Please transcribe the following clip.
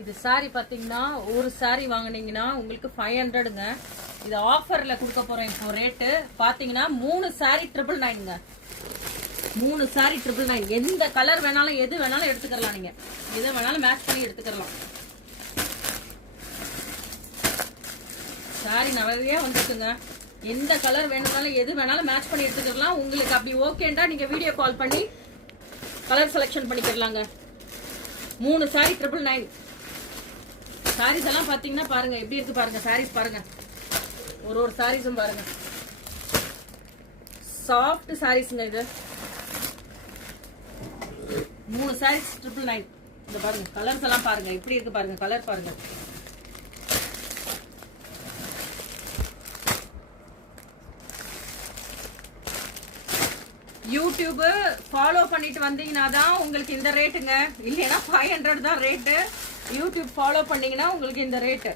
இது சாரி பாத்தீங்கன்னா ஒரு சாரி வாங்குனீங்கன்னா உங்களுக்கு 500ங்க. இது ஆஃபர்ல கொடுக்க போறோம். இப்போ ரேட்டு பாத்தீங்கன்னா 3 சாரி 999ங்க. 3 சாரி 999. எந்த கலர் வேணாலும் எது வேணாலும் எடுத்துக்கலாம். நீங்க எதை வேணாலும் மேட்ச் பண்ணி எடுத்துக்கலாம். சாரி நிறைய வந்துருக்குங்க. எந்த கலர் வேணும்னாலும் எது வேணாலும் மேட்ச் பண்ணி எடுத்துக்கலாம். உங்களுக்கு அப்படி ஓகேண்டா நீங்க வீடியோ கால் பண்ணி கலர் செலக்ஷன் பண்ணிக்கலாங்க. 3 சாரி 999. சாரீஸ் எல்லாம் பாத்தீங்கன்னா பாருங்க எப்படி இருக்கு பாருங்க. சாரீஸ் பாருங்க, ஒரு சாரீஸும் பாருங்க. சாஃப்ட் சாரீஸ்ங்க. இது 3 சாரீஸ் 999. இந்த பாருங்க கலர்ஸ் எல்லாம் பாருங்க எப்படி இருக்கு பாருங்க. கலர் பாருங்க. யூடியூப் ஃபாலோ பண்ணிட்டு வந்தீங்கன்னா தான் உங்களுக்கு இந்த ரேட்டுங்க. இல்லைன்னா 500 தான் ரேட்டு. யூடியூப் ஃபாலோ பண்ணீங்கன்னா உங்களுக்கு இந்த ரேட்டு.